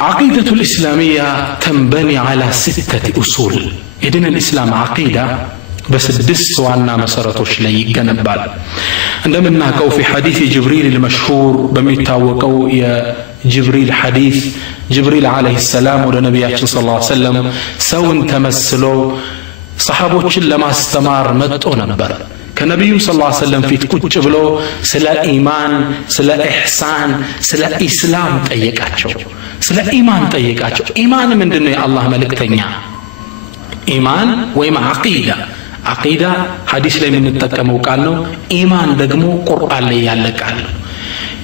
عقيدة الإسلامية تنبني على 6 أصول. إذن الإسلام عقيدة بس الدس وعنا مسارته شلي جنبال. عندما نقول في حديث جبريل المشهور بميتاوقو يا جبريل حديث جبريل عليه السلام ولنبي صلى الله عليه وسلم سون تمثلوا صحابوችን ለማስተማር መጥቶ ነበር ከነብዩ ሰለላሁ ዐለይሂ ወሰለም ፊት ቁጭ ብሎ ስለ ኢማን ስለ ኢህሳን ስለ ኢስላም ጠየቃቸው ስለ ኢማን ጠየቃቸው ኢማን ምንድነው የአላህ መልእክተኛ ኢማን ወይም አቂዳ ሐዲስ ላይ የምንጠቀመው ቃል ነው ኢማን ደግሞ ቁርአን ላይ ያለ ቃል ነው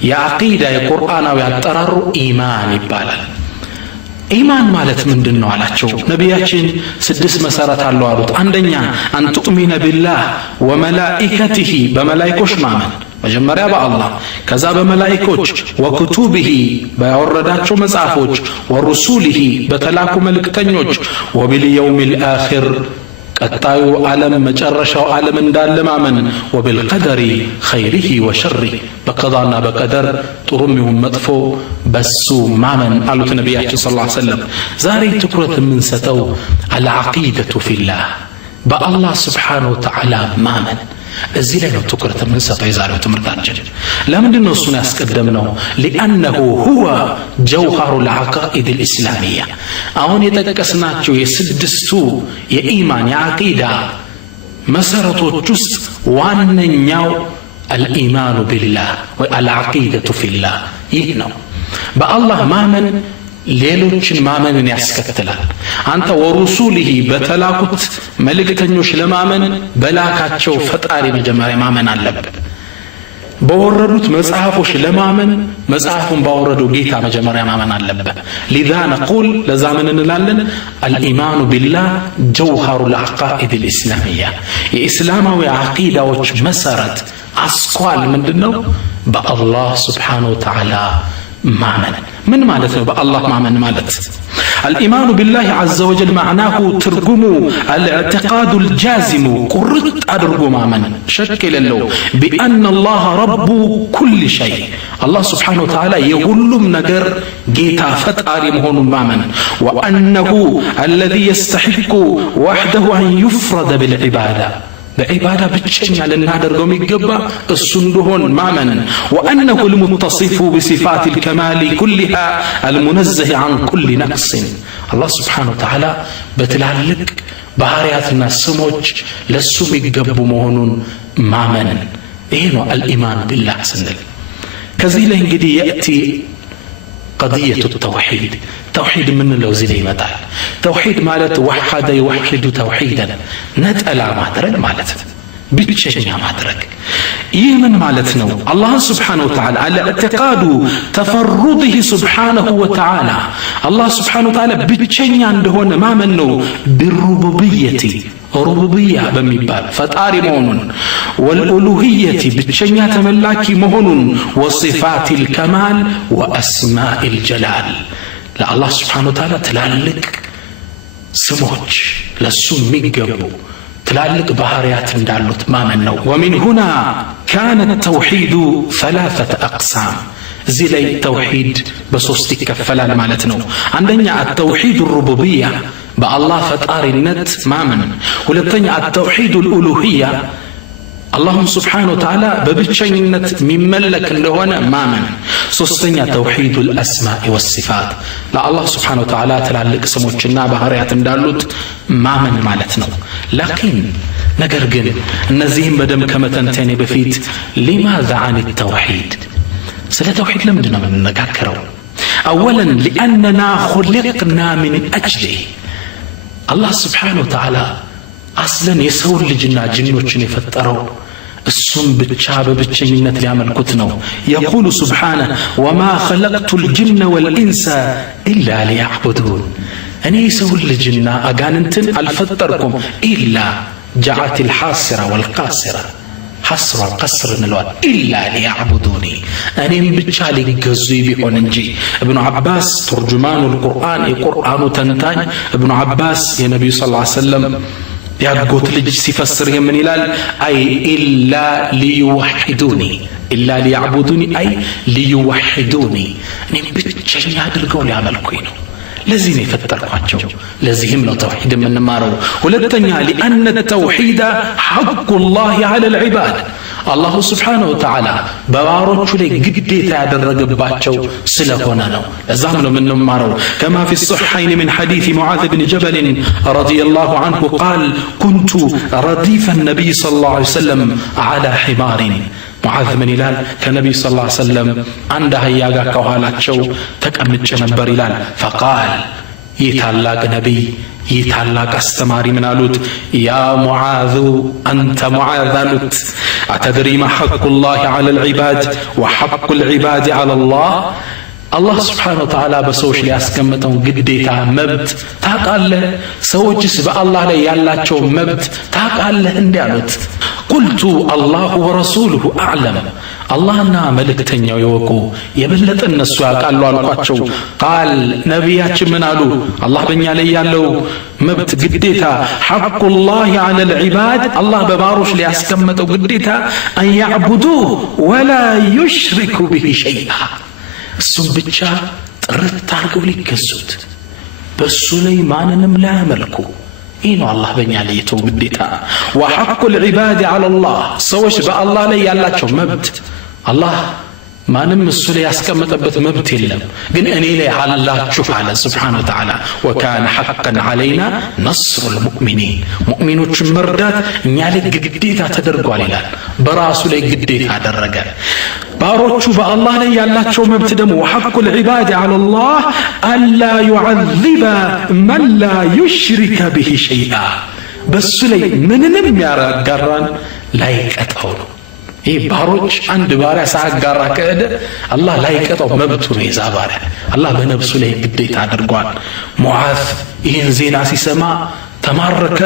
የአቂዳ የቁርአናዊ አጠራሩ ኢማን ይባላል ኢማን ማለት ምንድነው አላቸው ነብያችን 6 መሰረት አለው አሉት አንደኛ አን ተኡሚነ ቢላህ ወመላኢከቲሂ በመላእክቶች ማመን መጀመሪያ በአላህ ከዛ በመላእክቶች ወኩቱቢሂ ባወረዳቸው መጽሐፎች ወሩሱሊሂ በተላኩ መልእክተኞች ወቢልየውሚል አኺር ቀጣዩ ዓለም መጨረሻው ዓለም እንዳለ ማመን ወቢልቀደሪ ኸይሪሂ ወሸሪሂ በቀዳና በቀደር ጥሩም ይሁን መጥፎ በሱ ማመን አሉት ነብያችን ሰለላሁ ዐለይሂ ወሰለም ዛሬ ትኩረት የምንሰጠው አልዓቂደቱ ፊላህ በአላህ ስብሓነሁ ወተዓላ ማመን እዚህ ላይ ነው ትኩረት የምንሰጠው የዛሬው ትምህርታችን ለምንድን ነው እሱን ያስቀደምነው لأنه هو جوهر العقائد الإسلامية አሁን የጠቀስናቸው የስድስቱ የኢማን የአቂዳ መሰረቶች ውስጥ ዋነኛው الإيمان بالله والعقيدة في الله ይህ ነው በአላህ ማመን ሌሎችን ማመንን ያስከትላል አንተ ወሩሱሊሂ በተላኩት መልእክተኞች ለማመን በላካቸው ፈጣሪ መጀመሪያ ማመን አለበት በወረዱት መጽሐፎች ለማመን መጽሐፉን ባወረደው ጌታ መጀመሪያ ማመን አለበት لذا نقول ለዛምን እንላለን الإيمان بالله جوهر العقائد الإسلامية የኢስላማዊ አቂዳዎች መሰረት አስኳል ምንድነው በአላህ Subhanahu Wa Ta'ala ማመን من مالته بالله مامن مالت الإيمان بالله عز وجل معناه ترجم الاعتقاد الجازم قرط أدرجو مامن شكل له بأن الله رب كل شيء الله سبحانه وتعالى يقول نجر جيتا فتاري مهون مامن وأنه الذي يستحق وحده أن يفرد بالعبادة بعبادة بتشنع لنادرقو ميقبا السندهون مامن وأنه المتصف بصفات الكمال كلها المنزه عن كل نقص الله سبحانه وتعالى بتلعلق بحرياتنا السموج لسو ميقبو مهونون مامن إينو الإيمان بالله سنل كذيله انقدي يأتي قضية التوحيد توحيد من لو زي متى توحيد مالت وحد يوحد توحيدا نتألى مادرك مالت بتشجع مادرك يمن مالتنا الله سبحانه وتعالى على اعتقاد تفرده سبحانه وتعالى الله سبحانه وتعالى بتشجع عندهن ما منه بالربوبية ربوبية بمبال فتاري مهون والألوهية بتشجع تملاكي مهون وصفات الكمال وأسماء الجلال لا الله سبحانه وتعالى تلالك سموج لسو ميقبو تلالك بحريات اندالوت ما منو ومن هنا كان التوحيد 3 أقسام زي لي التوحيد بصوستك كفلان مالتنو عندنا التوحيد الربوبية بالله فتاري النت ما من ولتني التوحيد الألوهية اللهم سبحانه وتعالى ببتشينت من ملك اللهونا مامن سوستنيا توحيد الأسماء والصفات لا الله سبحانه وتعالى تلالك سموچنا بحريات اندالوت مامن مالتنا لكن نقرقن النزيهم بدم كما تنتيني بفيت لماذا عن التوحيد سلا توحيد لمدنا من نقاكرو أولا لأننا خلقنا من أجله الله سبحانه وتعالى أصلاً يسور لجنا جنوچن يفتروا السم بالشعب بالشينة لعمل كتنو يقول سبحانه وما خلقت الجن والإنس إلا ليعبدون أني يسور لجنا أقاننتن الفتركم إلا جعت الحاصرة والقاصرة حصر القصر نلوان إلا ليعبدوني أني بتشالي قزي بيقون نجي ابن عباس ترجمان القرآن تنتاج ابن عباس يا نبي صلى الله عليه وسلم ያጎት ልጅ ሲፈስር ምን ይላል? አይ ኢላ ሊዩወሂዱኒ ኢላ ሊያዕቡዱኒ አይ ሊዩወሂዱኒ እኔ ብቸኛ አድርገው ሊያመልኩኝ ነው፣ ለዚህ ነው የፈጠርኳቸው። ለዚህም ነው ተውሂድ የምንማረው። ሁለተኛ ሊአነ ተውሂድ ሐቁላሂ ዐለል ዒባድ አላሁ ስብሓነሁ ወተዓላ በባሮቹ ላይ ግዴታ ያደረገባቸው ስለሆነ ነው። ለዛም ነው የምንማረው። ከማ ፊ الصحيحين من حديث معاذ بن جبل رضي الله عنه قال كنت رديف النبي صلى الله عليه وسلم على حمار ሙዓዝ ምን ይላል? ከነቢዩ ሰለላሁ ዐለይሂ ወሰለም አንድ አህያ ጋር ከኋላቸው ተቀምጬ ነበር ይላል። ፈቃል ይህ ታላቅ ነቢይ ይህ ታላቅ አስተማሪ ምን አሉት? ያ ሙዓዝ አንተ ሙዓዝ አሉት አተድሪ ማ ሐቁላሂ ዐለል ዒባድ ወሐቁል ዒባድ ዐለላህ አላህ ስብሓነሁ ወተዓላ በሰዎች ላይ ያስቀመጠውን ግዴታ መብት ታውቃለህ? ሰዎችስ በአላህ ላይ ያላቸው መብት ታውቃለህ? እንዲህ አሉት። ቁልቱ አላሁ ወረሱሉሁ አዕለም አላህና መልእክተኛው ይወቁ የበለጠ እነሱ ያውቃሉ አልኳቸው። ቃል ነቢያችን ምን አሉ? አላህ በእኛ ላይ ያለው መብት ግዴታ ሐቁላሂ ዐለል ዒባድ አላህ በባሮች ላይ ያስቀመጠው ግዴታ አን ያዕቡዱህ ወላ ዩሽሪኩ ቢሂ ሸይአ እሱም ብቻ ጥርት አድርገው ሊገዙት በእሱ ላይ ማንንም ላያመልኩ። ይህ ነው አላህ በእኛ ላይ የተው ግዴታ። ወሐቁል ዒባድ ዐለላህ ሰዎች በአላህ ላይ ያላቸው መብት አላህ ማንም እሱ ላይ ያስቀመጠበት መብት የለም፣ ግን እኔ ላይ አላችሁ አለ ስብሓነሁ ወተዓላ። ወካነ ሐቀን ዐለይና ነስሩል ሙእሚኒን ሙእሚኖችን መርዳት እኛ ላይ ግዴታ ተደርጓል ይላል። በራሱ ላይ ግዴታ አደረገ። ባሮቹ በአላህ ላይ ያላቸው መብት ደግሞ ወሐቁል ዒባድ ዐለላህ አላ ዩዐዚበ መን ላ ዩሽሪከ ቢሂ ሸይአ በሱ ላይ ምንንም ያጋራን ላይቀጣው ነው። ይህ ባሮች አንድ ባሪያ ሳያጋራ ከሄደ አላህ ላይቀጣው መብቱ ነው። የዛ ባሪያ አላህ በነፍሱ ላይ ግዴታ አድርጓል። ሙዓዝ ይህን ዜና ሲሰማ ተማረከ።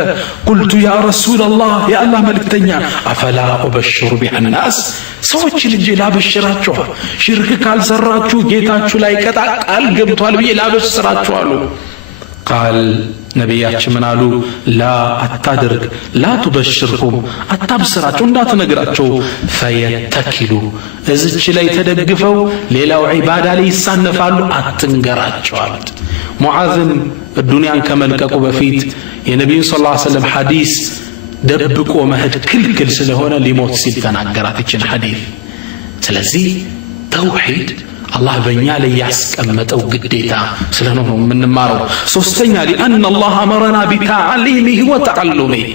ቁልቱ ያ ረሱለላህ የአላህ መልእክተኛ አፈላ ኡበሽሩ ቢሃናስ ሰዎችን እጄ ላበሽራችሁ፣ ሽርክ ካልሰራችሁ ጌታችሁ ላይቀጣ ቃል ገብቷል ብዬ ላበሽራችሁ አሉ። ቃል ነቢያችን ምን አሉ? ላ አታድርግ፣ ላ ቱበሽርሁም አታብስራቸው፣ እንዳትነግራቸው፣ ፈየተኪሉ እዚች ላይ ተደግፈው ሌላው ዒባዳ ላይ ይሳነፋሉ፣ አትንገራቸው አሉት። ሙዓዝም ዱንያን ከመልቀቁ በፊት የነቢዩን ሰለላሁ ዐለይሂ ወሰለም ሐዲስ ደብቆ መሄድ ክልክል ስለሆነ ሊሞት ሲል ተናገራት ይችን ሐዲስ። ስለዚህ ተውሂድ አላህ በእኛ ላይ ያስቀመጠው ግዴታ ስለሆነ ነው የምንማረው። ሶስተኛ ሊአነ አላህ አመረና ቢተዕሊሚሂ ወተዓሉሚሂ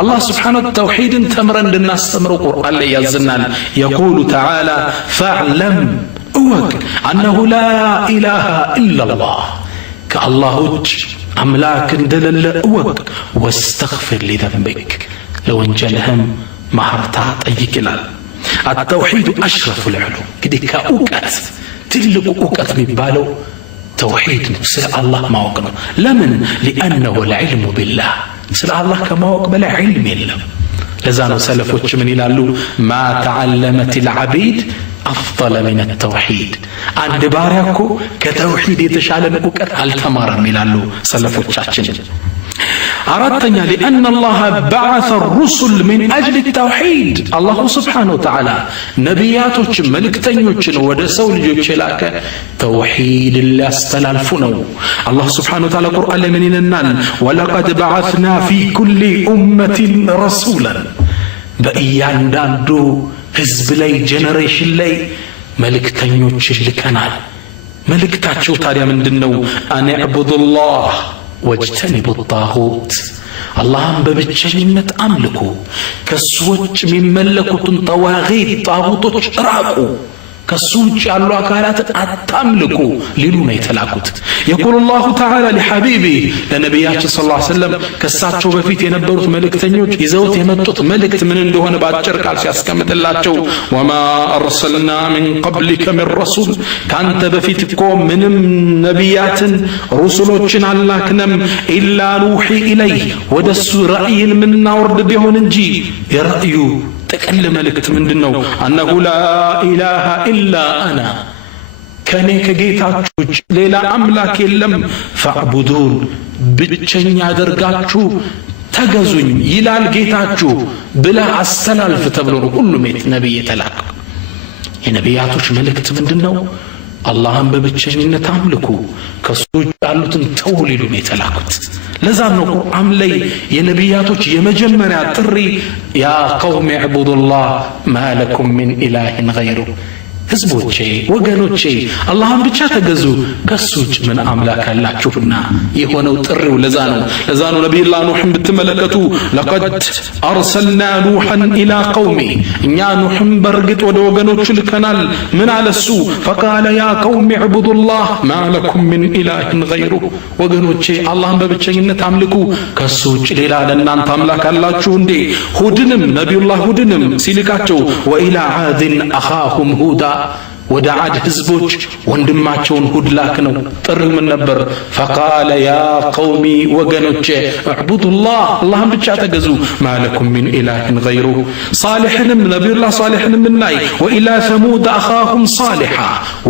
አላህ ስብሓነሁ ተውሂድን ተምረን እንድናስተምረው ቁርአን ላይ ያዝናል። የቁሉ ተዓላ ፈዕለም እወቅ አነሁ ላ ኢላሃ ኢለላህ ከአላህ ውጭ አምላክ እንደሌለ እወቅ፣ ወስተግፊር ሊዘንቢክ ለወንጀልህም ማህርታ ጠይቅ ይላል። አተውሂዱ አሽረፉል ዑሉም እንግዲህ ከእውቀት ትልቁ እውቀት የሚባለው ተውሂድ ነው፣ ስለ አላህ ማወቅ ነው። ለምን? ሊአነሁ ልዕልሙ ቢላህ ስለ አላህ ከማወቅ በላይ ዕልም የለም። ለዛ ነው ሰለፎች ምን ይላሉ? ማ ተዓለመት ልዓቢድ አፍضለ ምን ተውሂድ አንድ ባሪያ እኮ ከተውሂድ የተሻለን እውቀት አልተማረም ይላሉ ሰለፎቻችን። አራተኛ ሊአነ አላህ በዐሰ ሩሱል ሚን አጅል ተውሂድ አላሁ ስብሓነሁ ወተዓላ ነቢያቶችን መልእክተኞችን ወደ ሰው ልጆች የላከ ተውሂድን ሊያስተላልፉ ነው። አላህ ስብሓነሁ ወተዓላ ቁርአን ላይ ምን ይለናል? ወለቀድ በዐስና ፊ ኩሊ ኡመትን ረሱላን በእያንዳንዱ ህዝብ ላይ ጀነሬሽን ላይ መልእክተኞችን ልከናል። መልእክታቸው ታዲያ ምንድን ነው? አን ዕቡዱላህ ወጅተኒቡ ጣጉት አላህን በብቸኝነት አምልኩ፣ ከሱ ውጭ የሚመለኩትን ጠዋጊት ጣጉቶች ራቁ፣ ከሱ ውጭ ያሉ አካላትን አታምልኩ ሊሉ ነው የተላኩት። የቁል ላሁ ተዓላ ሊሐቢቢ ለነቢያችን ሰለላሁ ዐለይሂ ወሰለም ከሳቸው በፊት የነበሩት መልእክተኞች ይዘውት የመጡት መልእክት ምን እንደሆነ በአጭር ቃል ሲያስቀምጥላቸው ወማ አርሰልና ሚን ቀብሊከ ሚን ረሱል ካንተ በፊት እኮ ምንም ነቢያትን ሩሱሎችን አላክነም ኢላ ኑሒ ኢለይህ ወደሱ ራእይን ምናወርድ ቢሆን እንጂ የራእዩ ጥቅል መልእክት ምንድን ነው? አነሁ ላ ኢላሃ ኢላ አና ከኔ ከጌታችሁ ውጭ ሌላ አምላክ የለም፣ ፈዕቡዱን ብቸኛ አድርጋችሁ ተገዙኝ ይላል ጌታችሁ ብለህ አስተላልፍ ተብሎ ነው ሁሉም ነብይ የተላከው። የነቢያቶች መልእክት ምንድነው? አላህን በብቸኝነት አምልኩ፣ ከሱ ያሉትን ተው ሊሉ ነው የተላኩት። ለዛ ነው ቁርአን ላይ የነቢያቶች የመጀመሪያ ጥሪ ያ ቀውም ዕቡዱላህ ማ ለኩም ሚን ኢላሂን ገይሩ፣ ህዝቦቼ ወገኖቼ አላህን ብቻ ተገዙ ከሱ ውጭ ምን አምላክ አላችሁና የሆነው ጥሪው። ለዛ ነው ነቢዩላህ ኑህን ብትመለከቱ ለቀድ አርሰልና ኑሐን ኢላ ቀውሚ፣ እኛ ኑህን በርግጥ ወደ ወገኖቹ ልከናል። ምን አለሱ? ፈቃለ ያ ቀውም ዕቡዱላህ ማ ለኩም ሚን ኢላሂን ገይሩ፣ ወገኖቼ አላህን በብቸኝነት አምልኩ ከሱ ውጭ ሌላ ለእናንተ አምላክ አላችሁ እንዴ? ሁድንም ነቢዩላህ ሁድንም ሲልካቸው ወኢላ ዓድን አኻሁም ሁዳ፣ ወደ ዓድ ህዝቦች ወንድማቸውን ሁድ ላክ ነው። ጥሪው ምን ነበር? ፈቃለ ያ ቀውሚ ወገኖቼ ዕቡዱላህ አላህን ብቻ ተገዙ ማ ለኩም ሚን ኢላሂን ገይሩ። ሳሊሕንም ነቢዩላህ ሳሊሕንም እናይ ወኢላ ተሙድ አኻሁም ሳሊሓ፣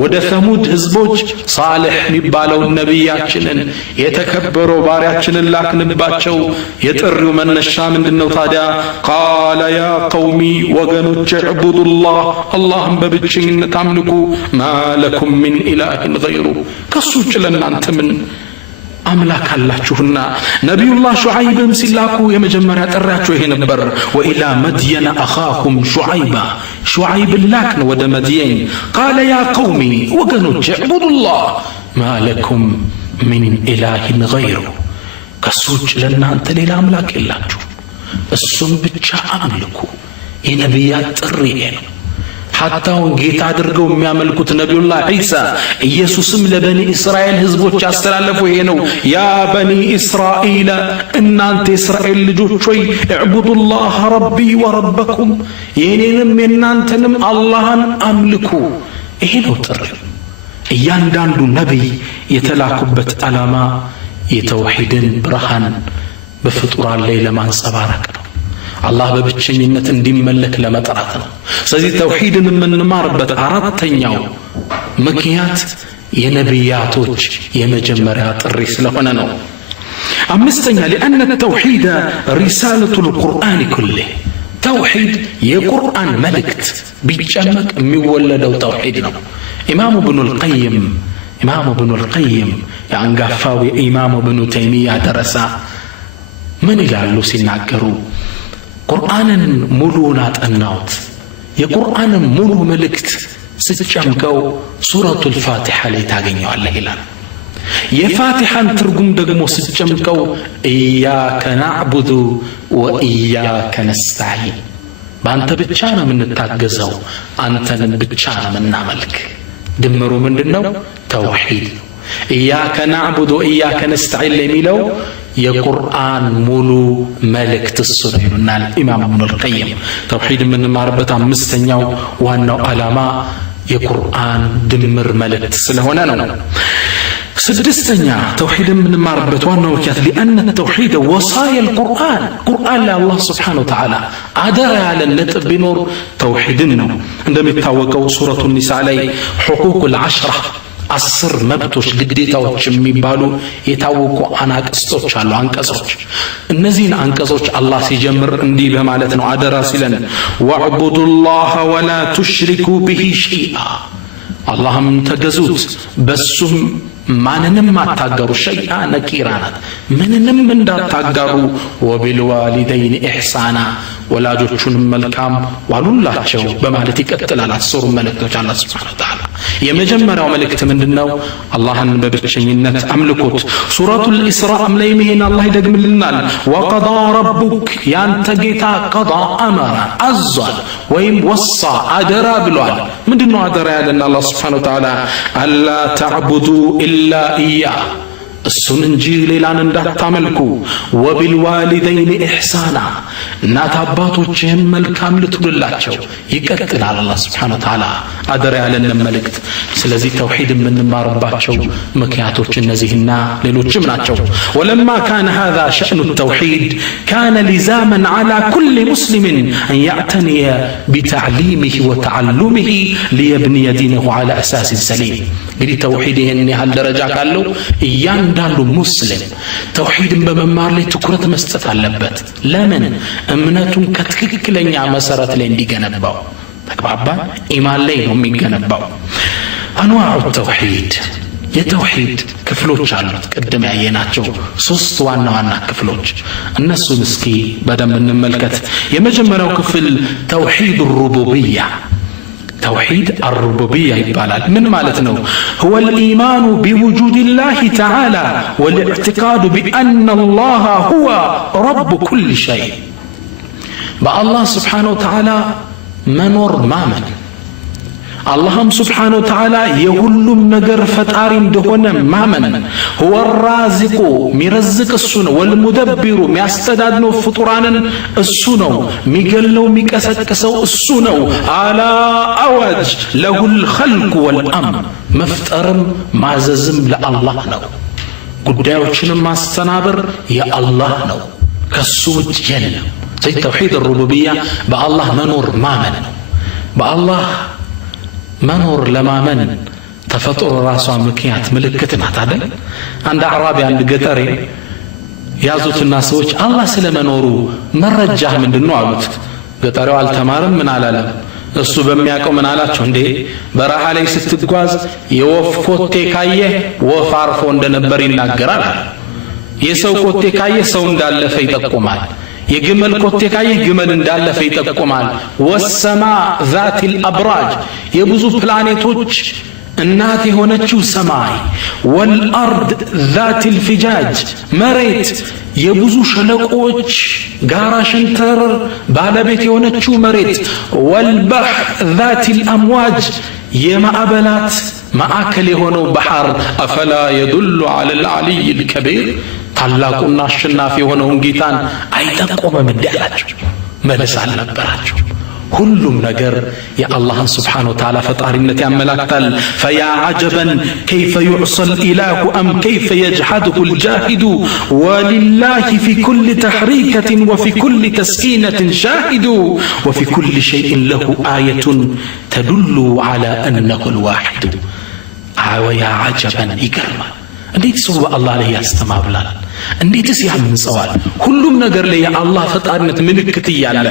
ወደ ተሙድ ህዝቦች ሳሊሕ የሚባለውን ነቢያችንን የተከበረው ባሪያችንን ላክንባቸው። የጥሪው መነሻ ምንድነው ታዲያ? ቃለ ያ ቀውሚ ወገኖቼ ዕቡዱላህ አላህን በብቸኝነት አምልኩ ማ ለኩም ሚን ኢላሂን ገይሩ፣ ከሱ ውጭ ለእናንተ ምን አምላክ አላችሁና። ነቢዩላህ ሹዓይብም ሲላኩ የመጀመሪያ ጥሪያቸው ይሄ ነበር። ወኢላ መድየነ አኻሁም ሹዓይባ፣ ሹዓይብ ላክን ወደ መድየን። ቃለ ያ ቀውሚ ወገኖቼ ዕቡዱላህ ማ ለኩም ሚን ኢላሂን ገይሩ፣ ከሱ ውጭ ለእናንተ ሌላ አምላክ የላችሁ፣ እሱም ብቻ አምልኩ። የነቢያት ጥሪ ይሄ ነው። ሐታውን ጌታ አድርገው የሚያመልኩት ነቢዩላህ ዒሳ ኢየሱስም ለበኒ እስራኤል ህዝቦች ያስተላለፉ ይሄ ነው። ያ በኒ እስራኤል፣ እናንተ የእስራኤል ልጆች ሆይ ዕቡዱላህ ረቢ ወረበኩም፣ የኔንም የናንተንም አላህን አምልኩ። ይሄ ነው ጥሪ። እያንዳንዱ ነቢይ የተላኩበት ዓላማ የተውሂድን ብርሃን በፍጡራን ላይ ለማንጸባረቅ ነው። አላህ በብቸኝነት እንዲመለክ ለመጥራት ነው። ስለዚህ ተውሂድን የምንማርበት አራተኛው ምክንያት የነቢያቶች የመጀመሪያ ጥሪ ስለሆነ ነው። አምስተኛ لأن التوحيد رسالة القرآن كله، ተውሂድ የቁርአን መልእክት ቢጨመቅ የሚወለደው ተውሂድ ነው። ኢማሙ ኢብኑል ቀይም የአንጋፋው የኢማሙ ኢብኑ ተይሚያ ደረሳ ምን ይላሉ ሲናገሩ? ቁርአንን ሙሉውን አጠናሁት፣ የቁርአንን ሙሉ መልእክት ስትጨምቀው ሱረቱል ፋቲሓ ላይ ታገኘዋለህ ይላል። የፋቲሓን ትርጉም ደግሞ ስትጨምቀው ኢያከ ናዕቡዱ ወኢያከ ነስተዒን፣ በአንተ ብቻ ነው የምንታገዘው፣ አንተንም ብቻ ነው የምናመልክ። ድምሩ ምንድነው? ተውሂድ ነው። ኢያከ ናዕቡዱ ወኢያከ ነስተዒን የሚለው የቁርአን ሙሉ መልእክት እሱ ነው ይሉናል ኢማም ኢብኑል ቀይም። ተውሂድ የምንማርበት አምስተኛው ዋናው ዓላማ የቁርአን ድምር መልእክት ስለሆነ ነው። ስድስተኛ ተውሂድ የምንማርበት ዋናው ምክንያት لأن التوحيد وصايا القرآن، ቁርአን ላይ አላህ ሱብሓነሁ ወተዓላ አደራ ያለን ነጥብ ቢኖር ተውሂድን ነው። እንደሚታወቀው ሱረቱ ኒሳ ላይ ሑቁቁል ዐሽራ 10 መብቶች ግዴታዎች የሚባሉ የታወቁ አናቅስቶች አሉ፣ አንቀጾች። እነዚህን አንቀጾች አላህ ሲጀምር እንዲህ በማለት ነው አደራ ሲለን ወዕቡዱላህ ወላ ቱሽሪኩ ቢሂ ሸይአ፣ አላህም ተገዙት በሱም ማንንም አታጋሩ። ሸይአ ነኪራ ናት፣ ምንንም እንዳታጋሩ። ወቢልዋሊደይን ኢሕሳና፣ ወላጆቹንም መልካም ዋሉላቸው በማለት ይቀጥላል። 10 መልእክቶች አላህ ሱብሓነሁ ወተዓላ። የመጀመሪያው መልእክት ምንድነው? አላህን በብቸኝነት አምልኩት። ሱረቱል ኢስራእ ላይ ይሄን አላህ ይደግምልናል። ወቀዳ ረቡክ፣ ያንተ ጌታ ቀዳ አመራ አዟል፣ ወይም ወሳ አደራ ብሏል። ምንድነው አደራ ያለን አላህ ሱብሓነሁ ወተዓላ? አላ ተዕቡዱ ኢላ ኢያህ፣ እሱን እንጂ ሌላን እንዳታመልኩ። ወቢልዋሊደይን ኢሕሳና፣ እናት አባቶችህን መልካም ልትውልላቸው። ይቀጥላል አላህ ሱብሓነሁ ወተዓላ አደራ ያለን መልእክት። ስለዚህ ተውሂድ የምንማርባቸው ምክንያቶች እነዚህና ሌሎችም ናቸው። ወለማ ካነ ሃዛ ሸእኑ ተውሂድ ካነ ሊዛመን ዐላ ኩሊ ሙስሊምን አን ያዕተኒየ ቢተዕሊሚሂ ወተዓሉሚሂ ሊየብኒየ ዲነሁ ዐላ አሳሲን ሰሊም። እንግዲህ ተውሂድ ይህን ያህል ደረጃ ካለው እያንዳንዱ ሙስሊም ተውሂድን በመማር ላይ ትኩረት መስጠት አለበት። ለምን? እምነቱን ከትክክለኛ መሰረት ላይ እንዲገነባው። ተግባባን? ኢማን ላይ ነው የሚገነባው። አንዋዑ ተውሂድ፣ የተውሂድ ክፍሎች አሉት። ቅድም ያየናቸው 3 ዋና ዋና ክፍሎች፣ እነሱን እስኪ በደንብ እንመልከት። የመጀመሪያው ክፍል ተውሂድ ሩቡብያ፣ ተውሂድ الربوبية ይባላል። ምን ማለት ነው? هو الإيمان بوجود الله تعالى والاعتقاد بأن الله هو رب كل شيء، بالله سبحانه وتعالى منور مامن، اللهم سبحانه وتعالى يهلم نجر فتاري እንደሆነ ማመን። هو الرازق ሚረዝቅ እሱ ነው። والمدبر ሚያስተዳድረው ፍጡራንን እሱ ነው። ሚገለው ሚቀሰቅሰው እሱ ነው። على أوج له الخلق والأمر መፍጠርም ማዘዝም ለአላህ ነው። ጉዳዮችንም ማስተናበር የአላህ ነው፣ ከሱ ውጭ የለም። ስለዚህ ተውሂድ الربوبية በአላህ መኖር ማመን ነው። በአላህ መኖር ለማመን ተፈጥሮ ራሷ ምክንያት ምልክት ናት አይደል? አንድ አዕራቢ አንድ ገጠሬ ያዙትና ሰዎች አላህ ስለመኖሩ መረጃ ምንድነው አሉት። ገጠሬው አልተማረም፣ ምን አላለም። እሱ በሚያውቀው ምን አላቸው? እንዴ በረሃ ላይ ስትጓዝ የወፍ ኮቴ ካየ ወፍ አርፎ እንደነበር ይናገራል። የሰው ኮቴ ካየ ሰው እንዳለፈ ይጠቁማል። የግመል ኮቴ ካየ ግመል እንዳለፈ ይጠቁማል። ወሰማ ዛቲል አብራጅ የብዙ ፕላኔቶች እናት የሆነችው ሰማይ፣ ወልአርድ ዛቲል ፊጃጅ መሬት የብዙ ሸለቆች ጋራ ሸንተረር ባለቤት የሆነችው መሬት፣ ወልባህር ዛቲል አምዋጅ የማዕበላት ማዕከል የሆነው ባህር። አፈላ የዱሉ ዐለል ዐሊይል ከቢር ታላቁና አሸናፊ የሆነውን ጌታን አይጠቆምም እንዴ አላቸው። መልስ አልነበራቸው። ሁሉም ነገር የአላህን ስብሓነ ወተዓላ ፈጣሪነት ያመላክታል። ፈያ ዐጀበን ከይፈ ዩዕሰል ኢላሁ አም ከይፈ የጅሐድሁ ልጃሂዱ ወሊላሂ ፊ ኩል ተሕሪከትን ወፊ ኩል ተስኪነትን ሻሂዱ ወፊ ኩል ሸይእን ለሁ አየቱን ተዱሉ ዐላ አነሁ ልዋሒዱ። ወያ ዐጀበን ይገርማል። እንዴት ሰው በአላህ ላይ ያስተማብላል? እንዴትስ ያምንጸዋል? ሁሉም ነገር ላይ የአላህ ፈጣሪነት ምልክት እያለ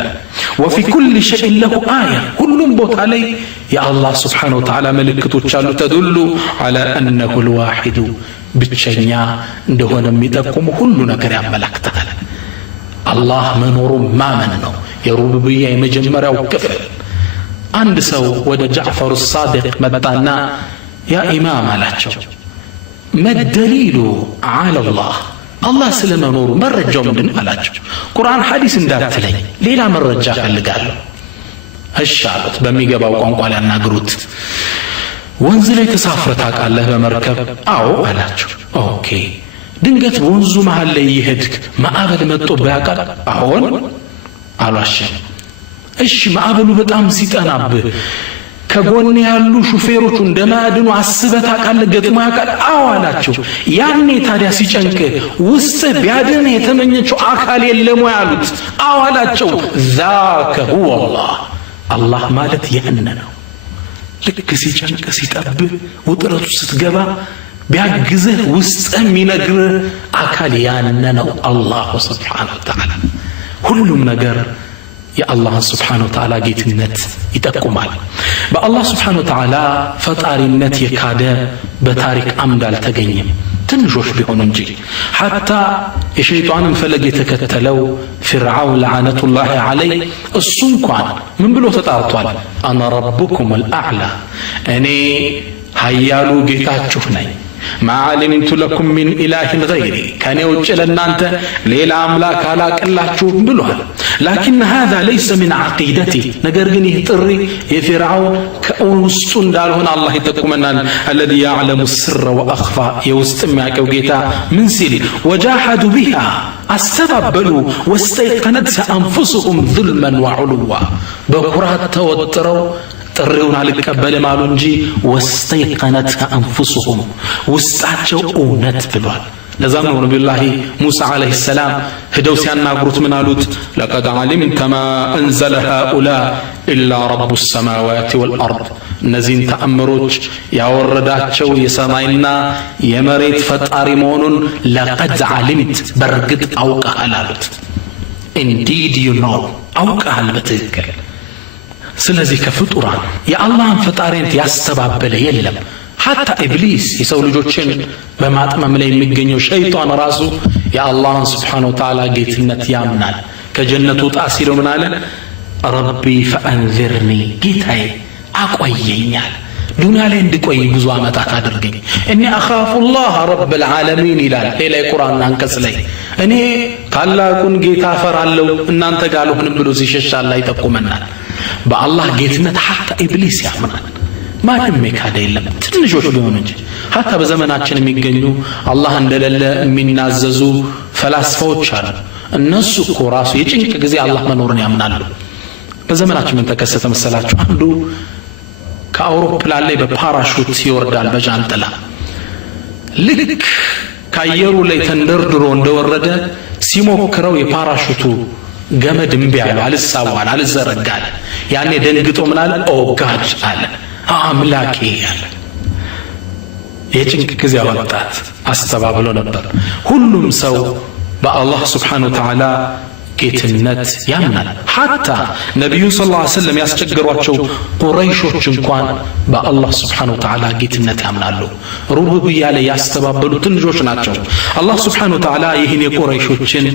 ወፊ ኩል ሸይእ ለሁ አያ፣ ሁሉም ቦታ ላይ የአላህ ስብሓነ ወተዓላ ምልክቶች አሉ። ተዱሉ ዐላ አነሁ ልዋሒዱ፣ ብቸኛ እንደሆነ የሚጠቁሙ ሁሉ ነገር ያመላክታል። አላህ መኖሩ ማመን ነው የሩቡብያ የመጀመሪያው ክፍል። አንድ ሰው ወደ ጃዕፈር ሳዲቅ መጣና ያ ኢማም አላቸው፣ መደሊሉ ዐለላህ፣ አላህ ስለመኖሩ መረጃው ምንድነው አላቸው። ቁርአን ሐዲስ እንዳትለኝ ሌላ መረጃ ፈልጋለሁ። እሺ አሉት። በሚገባው ቋንቋ ሊያናግሩት። ወንዝ ላይ ተሳፍረህ ታውቃለህ በመርከብ? አዎ አላቸው። ኦኬ። ድንገት በወንዙ መሃል ላይ ይሄድክ ማዕበል መጥቶ ያውቃል? አዎን አሏሸም። እሺ ማዕበሉ በጣም ሲጠናብህ ከጎን ያሉ ሹፌሮቹ እንደማያድኑ አስበህ ታውቃለህ? ገጥሞ ያውቃል? አዎ አላቸው። ያኔ ታዲያ ሲጨንቅ ውስጥ ቢያድን የተመኘችው አካል የለም ወይ አሉት። አዎ አላቸው። ዛከ ሁወ አላህ፣ አላህ ማለት ያነ ነው። ልክ ሲጨንቅ ሲጠብህ ውጥረቱ ስትገባ ቢያግዝህ ውስጥ የሚነግርህ አካል ያነ ነው አላሁ ሱብሓነሁ ወተዓላ። ሁሉም ነገር የአላህ ስብሓነ ወተዓላ ጌትነት ይጠቁማል። በአላህ ስብሓነ ወተዓላ ፈጣሪነት የካደ በታሪክ አምድ አልተገኘም፣ ትንሾች ቢሆኑ እንጂ። ሐታ የሸይጣንን ፈለግ የተከተለው ፊርዓውን ለዓነቱላሂ ዐለይህ እሱ እንኳን ምን ብሎ ተጣርቷል? አነ ረቡኩም አልአዕላ፣ እኔ ኃያሉ ጌታችሁ ነኝ። ማ ዓሊምቱ ለኩም ሚን ኢላሂን ገይሪ፣ ከኔ ውጭ ለእናንተ ሌላ አምላክ አላቅላችሁም ብሏል። ላኪን ሃዛ ለይሰ ሚን ዓቂደቲ፣ ነገር ግን ይህ ጥሪ የፊርዓውን ከውስጡ እንዳልሆነ አላህ ይጠቁመናል። አለዚ ያዕለሙ ስረ ወአኽፋ፣ የውስጥ የሚያውቀው ጌታ ምን ሲል ወጃሐዱ ቢሃ፣ አስተባበሉ፣ ወስተይቀነትሃ አንፉሱሁም ዙልመን ወዑሉዋ፣ በኩራት ተወጥረው ጥሪውን አልቀበልም አሉ እንጂ ወስተይቀነትሃ አንፉሱሁም፣ ውስጣቸው እውነት ብሏል። ለዛም ነው ነቢዩላህ ሙሳ ዓለይሂ ሰላም ሄደው ሲያናግሩት ምን አሉት? ለቀድ ዓሊምተ ማ አንዘለ ሃኡላ ኢላ ረቡ ሰማዋት ወልአርድ፣ እነዚህን ተአምሮች ያወረዳቸው የሰማይና የመሬት ፈጣሪ መሆኑን ለቀድ ዓሊምት በርግጥ አውቀሃል አሉት። indeed you know አውቀሃል በትክክል። ስለዚህ ከፍጡራን የአላህን ፈጣሪነት ያስተባበለ የለም። ሐታ ኢብሊስ የሰው ልጆችን በማጥመም ላይ የሚገኘው ሸይጣን ራሱ የአላህን ስብሓነሁ ወተዓላ ጌትነት ያምናል። ከጀነቱ ውጣ ሲለው ምን አለ? ረቢ ፈአንዚርኒ ጌታዬ አቆየኛል፣ ዱንያ ላይ እንድቆይ ብዙ ዓመታት አድርገኝ። እኔ አኻፉላህ ረብል ዓለሚን ይላል ሌላ የቁርአን አንቀጽ ላይ። እኔ ታላቁን ጌታ ፈራለሁ እናንተ ጋር አልሆንም ብሎ ሲሸሽ አላህ ይጠቁመናል። በአላህ ጌትነት ሐታ ኢብሊስ ያምናል። ማንም የካደ የለም ትንሾች ቢሆኑ እንጂ። ሐታ በዘመናችን የሚገኙ አላህ እንደሌለ የሚናዘዙ ፈላስፋዎች አሉ። እነሱ እኮ ራሱ የጭንቅ ጊዜ አላህ መኖርን ያምናሉ። በዘመናችን ምን ተከሰተ መሰላችሁ? አንዱ ከአውሮፕላን ላይ በፓራሹት ይወርዳል በጃንጥላ። ልክ ከአየሩ ላይ ተንደርድሮ እንደወረደ ሲሞክረው የፓራሹቱ ገመድ እምቢ አለ፣ አልሳዋል፣ አልዘረጋል። ያኔ ደንግጦ ምን አለ? ኦ ጋድ አለ፣ አምላኬ አለ። የጭንቅ ጊዜ ወጣት አስተባብሎ ነበር። ሁሉም ሰው በአላህ ስብሓነሁ ወተዓላ ጌትነት ያምናል። ሐታ ነቢዩን ሰለላሁ ዐለይሂ ወሰለም ያስቸገሯቸው ቁረይሾች እንኳን በአላህ ስብሓነሁ ወተዓላ ጌትነት ያምናሉ። ሩቡብያ ላይ ያስተባበሉ ትንሾች ናቸው። አላህ ስብሓነሁ ወተዓላ ይህን የቁረይሾችን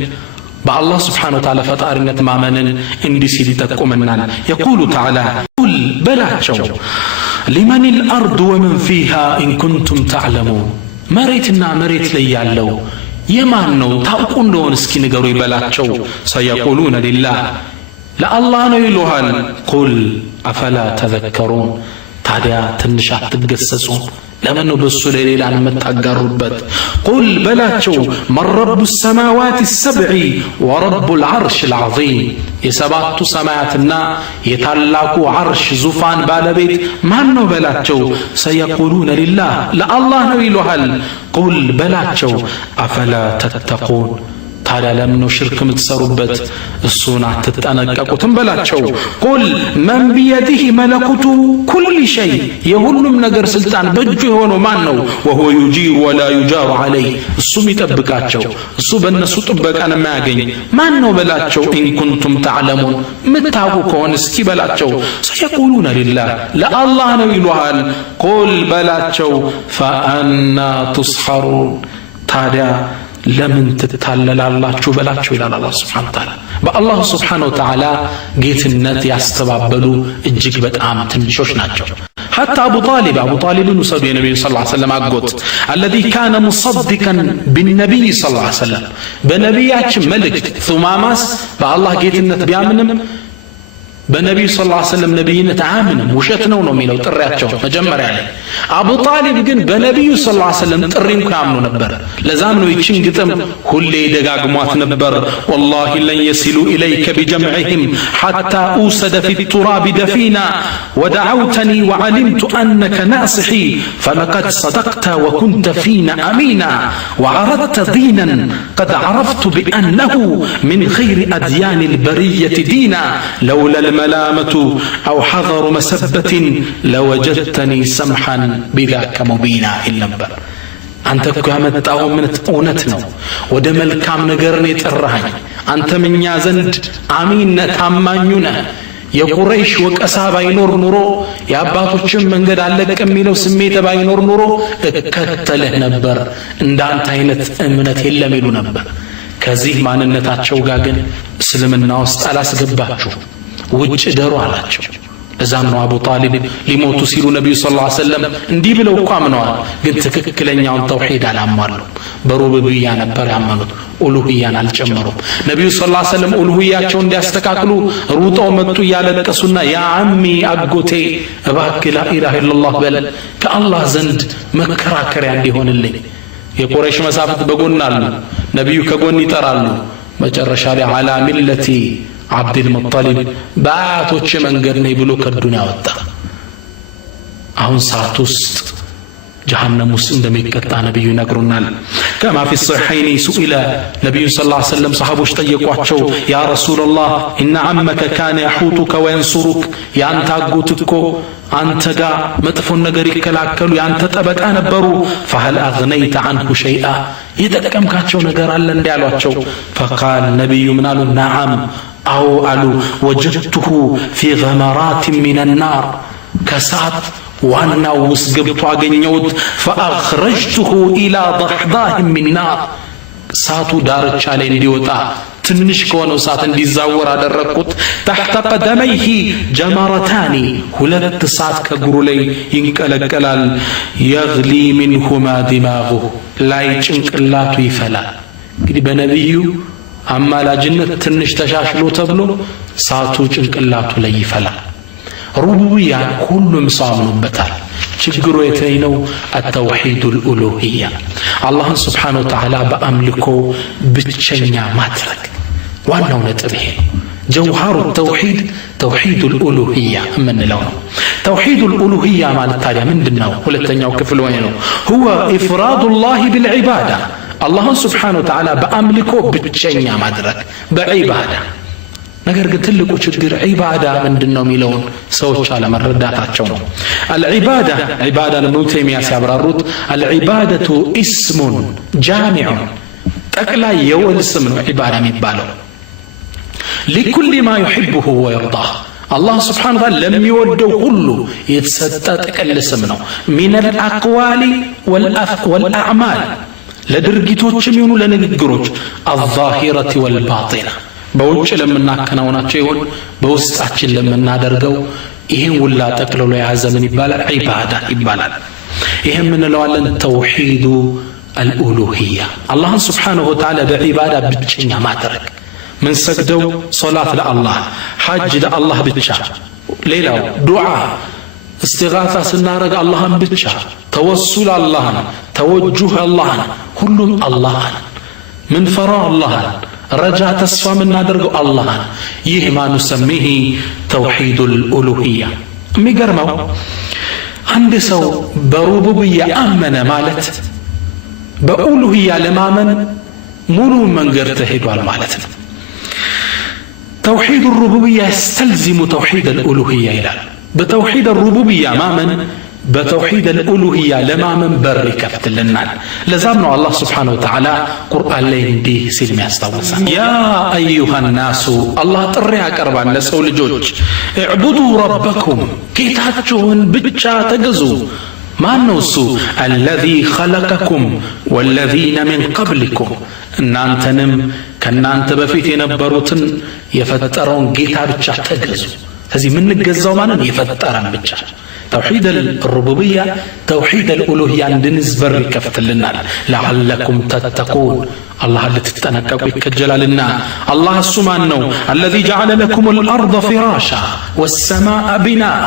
በአላህ ስብሓነሁ ወተዓላ ፈጣሪነት ማመንን እንዲህ ሲል ይጠቁመናል። የቁሉ ተዓላ ቁል በላቸው ሊመኒል አርዱ ወመን ፊሃ ኢን ኩንቱም ተዕለሙን መሬትና መሬት ላይ ያለው የማን ነው ታውቁ እንደሆነ እስኪ ንገሩ ይበላቸው። ሰየቁሉነ ሊላህ ለአላህ ነው ይሉሃል። ቁል አፈላ ተዘከሩን ታዲያ ትንሽ አትገሰጹም? ለምን ነው በሱ ላይ ሌላን የምታጋሩበት? ቁል በላቸው መን ረቡ ሰማዋት ሰብዒ ወረቡ ልዓርሽ ልዓዚም የሰባቱ ሰማያትና የታላቁ ዓርሽ ዙፋን ባለቤት ማን ነው በላቸው። ሰየቁሉነ ሊላህ ለአላህ ነው ይሉሃል። ቁል በላቸው አፈላ ተተቁን ታዲያ ለምን ነው ሽርክ የምትሰሩበት? እሱን አትጠነቀቁትም በላቸው። ቁል መን ቢየዲህ መለኩቱ ኩል ሸይ የሁሉም ነገር ስልጣን በእጁ የሆነው ማን ነው? ወሁወ ዩጂሩ ወላ ዩጃሩ ዐለይህ እሱም ይጠብቃቸው እሱ በእነሱ ጥበቃን የማያገኝ ማን ነው በላቸው። ኢን ኩንቱም ተዕለሙን ምታውቁ ከሆነ እስኪ በላቸው። ሰየቁሉነ ሊላህ ለአላህ ነው ይሉሃል። ቁል በላቸው ፈአና ቱስሐሩን ታዲያ ለምን ትታለላላችሁ በላቸው ይላል አላህ ሱብሓነሁ ወተዓላ። በአላህ ሱብሓነሁ ወተዓላ ጌትነት ያስተባበሉ እጅግ በጣም ትንሾች ናቸው። ሐታ አቡ ጣሊብን ውሰዱ፣ የነቢዩ ሰለላሁ ዐለይሂ ወሰለም አጎት አለዚ ካነ ሙሰድቀን ቢነቢይ ሰለላሁ ዐለይሂ ወሰለም በነቢያችን መልእክት ሱማማስ በአላህ ጌትነት ቢያምንም በነቢዩ ሰለላሁ ዐለይሂ ወሰለም ነቢይነት አያምንም፣ ውሸት ነው የሚለው ጥሪያቸው መጀመሪያ ላይ። አቡ ጣሊብ ግን በነቢዩ ሰለላሁ ዐለይሂ ወሰለም ጥሪ እንኳን ያምኑ ነበር። ለዛም ነው ይችን ግጥም ሁሌ ደጋግሟት ነበር። ወላሂ ለን የሲሉ ኢለይከ ቢጀምዕህም ሐታ ኡሰደ ፊ ቱራብ ደፊና ወደዐውተኒ ወዐሊምቱ አነከ ናስሒ ፈለቀድ ሰደቅተ ወኩንተ ፊና አሚና ወዐረድተ ዲናን ቀድ ዐረፍቱ ቢአነሁ ምን ኸይሪ አድያኒ ልበርየት ዲና ለውላ መላመቱ አው ሐዘሩ መሰበትን ለወጀድተኒ ሰምሐን ቢዛከ ሙቢና ይል ነበር። አንተ እኮ ያመጣው እውነት ነው፣ ወደ መልካም ነገርን የጠራኸኝ አንተም እኛ ዘንድ አሚን ታማኙ ነህ። የቁረይሽ ወቀሳ ባይኖር ኑሮ የአባቶችን መንገድ አለቅ የሚለው ስሜት ባይኖር ኑሮ እከተልህ ነበር፣ እንዳንተ አይነት እምነት የለም ይሉ ነበር። ከዚህ ማንነታቸው ጋር ግን እስልምና ውስጥ አላስገባችሁ ውጭ ደሩ አላቸው። ለዛም ነው አቡ ጣሊብ ሊሞቱ ሲሉ ነቢዩ ሰለላሁ ዐለይሂ ወሰለም እንዲህ ብለው እኮ አምነዋል፣ ግን ትክክለኛውን ተውሂድ አላሟሉም። በሩቡብያ ነበር ያመኑት፣ ኡሉህያን አልጨመሩም። ነቢዩ ሰለላሁ ዐለይሂ ወሰለም ኡሉህያቸውን እንዲያስተካክሉ ሩጠው መጡ እያለቀሱና ያ አሚ አጎቴ እባክህ ላኢላሃ ኢለላህ በል ከአላህ ዘንድ መከራከሪያ እንዲሆንልኝ። የቁረይሽ መሳፍንት በጎን አሉ፣ ነቢዩ ከጎን ይጠራሉ። መጨረሻ ላይ አላ ሚለቲ አብዱል ሙጠሊብ በአያቶች መንገድ ነኝ ብሎ ከዱንያ ወጣ። አሁን ሰዓት ውስጥ ጀሃነም ውስጥ እንደሚቀጣ ነብዩ ይነግሩናል። كما في الصحيحين سئل نبي صلى الله عليه وسلم صحابوش ጠየቋቸው يا رسول الله إن عمك كان يحوطك وينصرك ያንተ አጎት እኮ አንተ ጋር መጥፎን ነገር ይከላከሉ ያንተ ጠበቃ ነበሩ فهل أغنيت عنه شيئا የተጠቀምካቸው ነገር አለ እንዴ አሏቸው فقال نبي من قالوا نعم أو قالوا وجدته في غمرات من النار كسات وانا وسقبت አገኘሁት فأخرجته إلى ضحضاء من نار ساتو دارچ ላይ እንዲወጣ ትንሽ ከሆነው ሰዓት እንዲዛወር አደረኩት تحت قدميه جمرتان ሁለት ሰዓት ከግሩ ላይ ይንቀለቀላል يغلي منهما دماغه ላይ ጭንቅላቱ ይፈላል እንግዲህ በነብዩ አማላጅነት ትንሽ ተሻሽሎ ተብሎ ሰዓቱ ጭንቅላቱ ላይ ይፈላል ሩቡብያ ሁሉም ሳምኑበታል ችግሩ የተይነው التوحيد الالوهيه الله سبحانه وتعالى በአምልኮ ብቸኛ ማድረግ ዋናው ነጥብ ይሄ جوهر التوحيد توحيد الالوهيه من لو توحيد الالوهيه ማለት ታዲያ ምንድነው ሁለተኛው ክፍል ወይ ነው هو افراد الله بالعباده الله سبحانه وتعالى በአምልኮ ብቸኛ ማድረግ በዒባዳ ነገር ግን ትልቁ ችግር ዒባዳ ምንድነው የሚለውን ሰዎች አለመረዳታቸው ነው العباده عباده ለሙተይሚያ ሲያብራሩት العباده اسم جامع ጠቅላይ የወል ስም ነው ዒባዳ የሚባለው لكل ما يحبه ويرضاه الله سبحانه وتعالى لم يودوا كله يتسطى ጠቅል ስም ነው من الاقوال والاعمال ለድርጊቶችም ይሁኑ ለንግግሮች الظاهره والباطنه በውጭ ለምናከናውናቸው ይሁን በውስጣችን ለምናደርገው ይሄን ሁላ ጠቅልሎ የያዘ ምን ይባላል ዒባዳ ይባላል ይሄን ምን ለዋለን ተውሂዱ الالوهيه الله سبحانه وتعالى بعباده ብቸኛ ማድረግ ምን ሰግደው ሶላት ለአላህ ሐጅ ለአላህ ብቻ ሌላው ዱዓ استغاثة سنارق الله بتشا توسل الله توجه الله كلهم الله من فراء الله رجاء تصفى من نادرق الله يه ما نسميه توحيد الألوهية ميقرمو عند سو بربوبية أمن مالت بألوهية لما من ملو من قرتهد والمالت توحيد الربوبية يستلزم توحيد الألوهية إلى بتوحيد الربوبية مامن بتوحيد الألوهية لما من بر كفت لنا لزامنا الله سبحانه وتعالى قرآن لين دي سلم يستوصى يا أيها الناس الله تريها كربان لسول جوج اعبدوا ربكم كي تحجون بجا تجزو ما نوسو الذي خلقكم والذين من قبلكم ان انتنم كان انت بفيت ينبروتن يفترون جيتا بجا تجزو هذه من الجزاء معناه يفترن بجا توحيد الربوبية توحيد الألوهية عندنا زبر كفت لنا لعلكم تتقون الله اللي تتنكوا كجلالنا الله سبحانه الذي جعل لكم الأرض فراشا والسماء بناء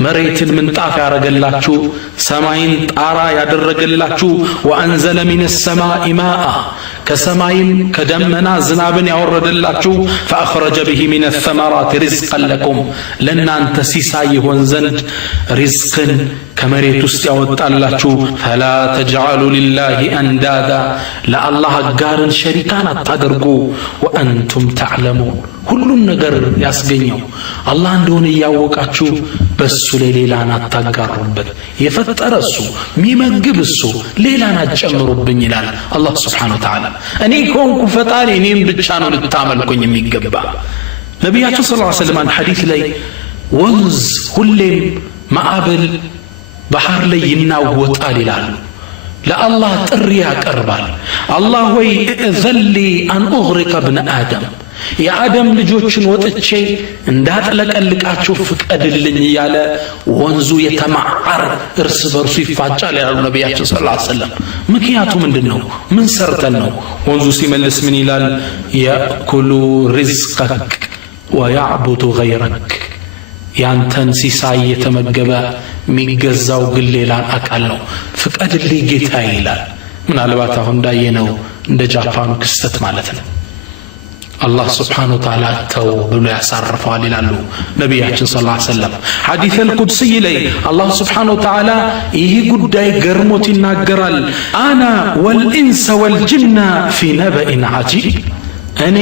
مريت من طاف يارجلاچو سماين طارا يادرجلاچو وانزل من السماء ماء كسماين كدمنا زنابن يوردلاچو فاخرج به من الثمرات رزقا لكم لن انت سيساي يهون زند رزق كمريت ውስጥ ያወጣላችሁ فلا تجعلوا لله اندادا لا الله ጋርን ሸሪካን አታደርጉ وانتم تعلمون ሁሉን ነገር ያስገኘው አላህ እንደሆነ ያወቃችሁ በሱ ሌላን አታጋሩበት የፈጠረ እሱ ሚመግብ እሱ ሌላን አጨምሩብኝ ይላል አላህ Subhanahu Wa Ta'ala እኔ ኮንኩ ፈጣሪ እኔም ብቻ ነው ልታመልኩኝ የሚገባ ነብያችን ሰለላሁ ዐለይሂ ወሰለም ሐዲስ ላይ ወንዝ ሁሌም ማዕበል ባህር ላይ ይናወጣል ይላሉ ለአላህ ጥሪ ያቀርባል አላህ ወይ እዘሊ አን እግሪቀ ابن آدم የአደም ልጆችን ወጥቼ እንዳጥለቀልቃቸው ፍቀድልኝ ያለ ወንዙ የተማዓር እርስ በርሱ ይፋጫል ያሉ ነብያችን ሰለላሁ ዐለይሂ ወሰለም ምክንያቱ ምንድነው ምን ሰርተን ነው ወንዙ ሲመልስ ምን ይላል ያኩሉ ሪዝቀክ ወያዕቡዱ ገይረክ ያንተን ሲሳይ የተመገበ ሚገዛው ግን ሌላን አካል ነው ፍቀድልኝ ጌታ ይላል ምናልባት አሁን እንዳየነው እንደ ጃፓኑ ክስተት ማለት ነው አላህ ስብሓነሁ ወተዓላ ተው ብሎ ያሳርፈዋል ይላሉ ነቢያችን ሰለላሁ ዐለይሂ ወሰለም። ሐዲስ አልቁድሲ ላይ አላህ ስብሓነሁ ወተዓላ ይህ ጉዳይ ገርሞት ይናገራል። አና ወልኢንሰ ወልጅና ፊ ነበኢን ዐጂብ፣ እኔ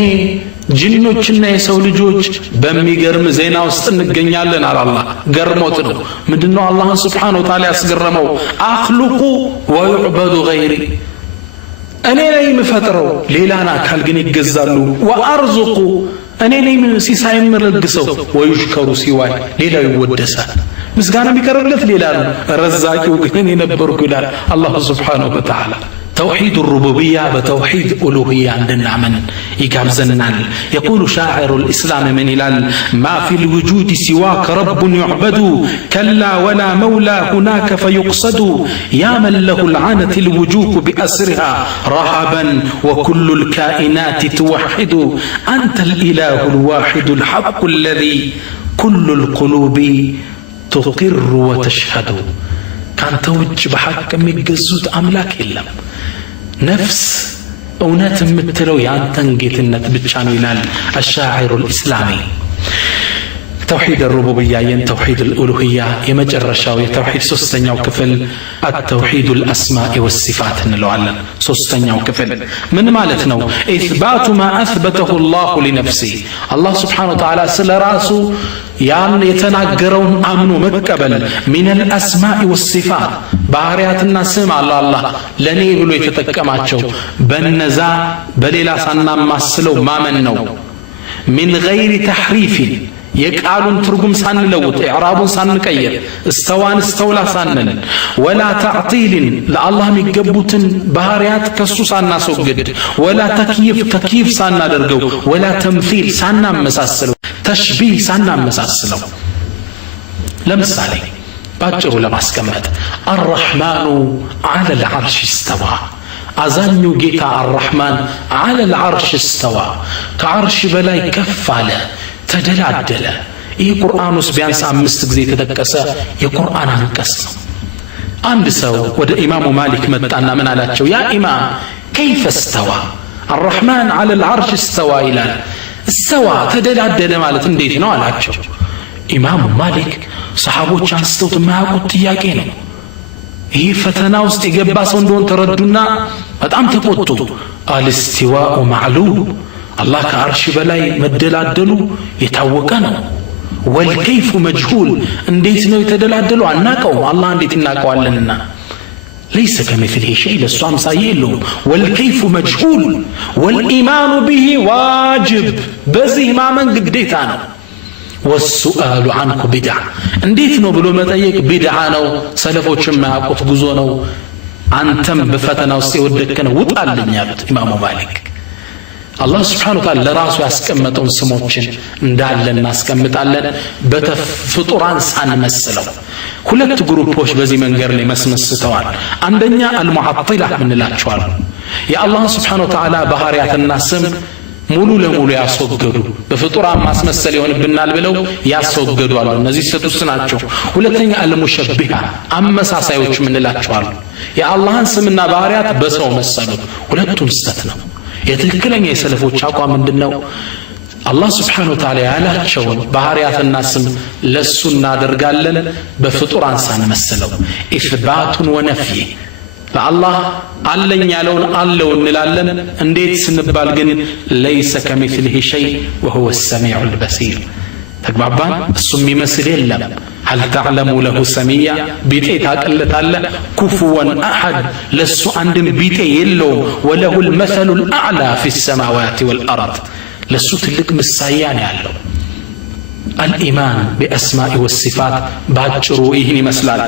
ጅኖችና የሰው ልጆች በሚገርም ዜና ውስጥ እንገኛለን አለ አላህ። ገርሞት ነው። ምንድነው አላህን ስብሓነሁ ወተዓላ ያስገረመው? አኽሉቁ ወዩዕበዱ ገይሪ፣ እኔ ነኝ የምፈጥረው ሌላን አካል ግን ይገዛሉ። ወአርዙቁ፣ እኔ ነኝ ሲሳይ የምለግሰው። ወዩሽከሩ ሲዋይ፣ ሌላው ይወደሳል፣ ምስጋና የሚቀርብለት ሌላ ነው። ረዛቂው ግን እኔ ነበርኩ ይላል አላህ ስብሓነሁ ወተዓላ። توحيد الربوبية بتوحيد ألوهية عندنا من يقابزنا. يقول شاعر الإسلام من هلال: ما في الوجود سواك رب يعبد، كلا ولا مولى هناك فيقصد، يا من له العنت الوجوه بأسرها رهبا وكل الكائنات توحد، أنت الإله الواحد الحق الذي كل القلوب تقر وتشهد. كان توج بحق ميجزوت أملاك إلا ነፍስ እውነት የምትለው ያንተን ጌትነት ብቻ ነው ይላል الشاعر الإسلامي። ተውሂድ الربوبية ተውሂድ الألوهية የመጨረሻው የተውሂድ ሶስተኛው ክፍል التوحيد الأسماء والصفات እንለዋለን። ሶስተኛው ክፍል ምን ማለት ነው? إثبات ما أثبته الله لنفسه። አላህ ስብሓነሁ ወተዓላ ስለ ራሱ ያን የተናገረውን አምኖ መቀበል። ሚን አልአስማኢ ወሲፋት፣ ባህሪያትና ስም አላህ ለኔ ብሎ የተጠቀማቸው በነዛ በሌላ ሳናማስለው ማመን ነው። ሚን ገይሪ ተሕሪፊን፣ የቃሉን ትርጉም ሳንለውጥ ኢዕራቡን ሳንቀይር እስተዋን እስተውላ ሳንል፣ ወላ ተዕጢልን፣ ለአላህ የሚገቡትን ባህሪያት ከሱ ሳናስወግድ፣ ወላ ተክይፍ ሳናደርገው፣ ወላ ተምሲል ሳናመሳስለው፣ ተሽቢህ ሳናመሳስለው። ለምሳሌ ባጭሩ ለማስቀመጥ አርረሕማኑ ዐለል ዐርሽ እስተዋ፣ አዛኙ ጌታ አርረሕማን ዐለል ዐርሽ እስተዋ፣ ከዐርሽ በላይ ከፍ አለ ተደላደለ። ይህ ቁርአን ውስጥ ቢያንስ 5 ጊዜ የተጠቀሰ የቁርአን አንቀጽ ነው። አንድ ሰው ወደ ኢማሙ ማሊክ መጣና ምን አላቸው? ያ ኢማም ከይፈ እስተዋ አርረሕማን ዐለል ዐርሽ እስተዋ ይላል። እስተዋ ተደላደለ ማለት እንዴት ነው አላቸው። ኢማሙ ማሊክ ሰሓቦች አንስተውት የማያውቁት ጥያቄ ነው። ይህ ፈተና ውስጥ የገባ ሰው እንደሆን ተረዱና በጣም ተቆጡ። አልስቲዋኡ ማዕሉም፣ አላህ ከአርሽ በላይ መደላደሉ የታወቀ ነው። ወልከይፉ መጅሁል፣ እንዴት ነው የተደላደሉ አናቀውም፣ አላህ እንዴት እናቀዋለንና። ليس كمثله شيء، ለሱ አምሳያ የለውም። ወልከይፉ መጅሁል ወልኢማኑ ቢሂ ዋጅብ፣ በዚህ ማመን ግዴታ ነው። ወሱአሉ አንኩ ቢድዓ፣ እንዴት ነው ብሎ መጠየቅ ቢድዓ ነው፣ ሰለፎች የማያውቁት ጉዞ ነው። አንተም በፈተና ውስጥ የወደቅከን ውጣልኝ ያሉት ኢማሙ ማሊክ። አላህ ስብሓነሁ ወተዓላ ለራሱ ያስቀመጠውን ስሞችን እንዳለ እናስቀምጣለን በፍጡራን ሳንመስለው። ሁለት ግሩፖች በዚህ መንገድ ላይ መስመስተዋል። አንደኛ አልሙዐጢላ ምንላቸዋል፣ የአላህ ስብሓነሁ ወተዓላ ባህሪያትና ስም ሙሉ ለሙሉ ያስወገዱ፣ በፍጡራን ማስመሰል ይሆንብናል ብለው ያስወገዱ አሉ። እነዚህ ስህተቶች ናቸው። ሁለተኛ አልሙሸቢሃ፣ አመሳሳዮች ምንላቸዋል፣ የአላህን ስምና ባህሪያት በሰው መሰሉ። ሁለቱም ስህተት ነው። የትክክለኛ የሰለፎች አቋም ምንድነው? አላህ ስብሓነሁ ወተዓላ ያላቸውን ባህሪያትና ስም ለሱ እናደርጋለን በፍጡራን ሳንመስለው። ኢስባቱን ወነፍይ፣ ለአላህ አለኝ ያለውን አለው እንላለን። እንዴት ስንባል ግን ለይሰ ከሚስሊሂ ሸይ ወሁወ ሰሚዑል በሲር። ተግባባን? እሱ የሚመስል የለም። هل تعلم له سميا، ቢጤ ታቀለታለህ? ኩፉወን አሐድ፣ ለሱ አንድም ቢጤ የለውም። ወለሁ المثل الأعلى في السماوات والأرض፣ ለሱ ትልቅ ምሳያ ነው ያለው። الإيمان بأسماء والصفات ባጭሩ ይህን ይመስላል።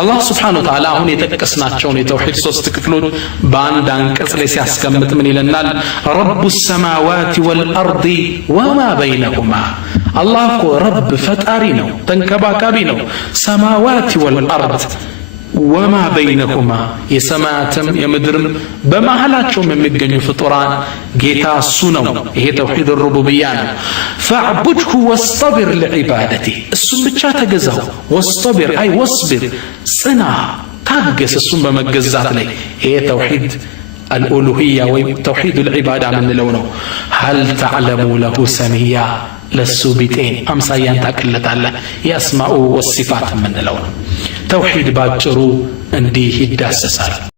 አላህ ስብሓነሁ ወተዓላ አሁን የጠቀስናቸውን የተውሂድ 3 ክፍሎች በአንድ አንቀጽ ላይ ሲያስቀምጥ ምን ይለናል? ረቡ السماوات والأرض وما بينهما። አላህ እኮ ረብ ፈጣሪ ነው፣ ተንከባካቢ ነው። ሰማዋት ወልአርድ ወማ በይነሁማ፣ የሰማያትም የምድርም በመሃላቸውም የሚገኙ ፍጡራን ጌታ እሱ ነው። ይሄ ተውሂድ ሩቡብያ ነው። ፈዕቡድሁ ወስጠቢር ለዒባደቲህ፣ እሱም ብቻ ተገዛው። ወስጠቢር አይ ወስቢር፣ ጽና፣ ታገስ እሱም በመገዛት ላይ። ይሄ ተውሂድ الألوهية وتوحيد العبادة من لونه. هل تعلم له سميا للسوبتين أمسايان تاكلت الله يسمع والصفات من لونه. توحيد باجرو انديه الداسسال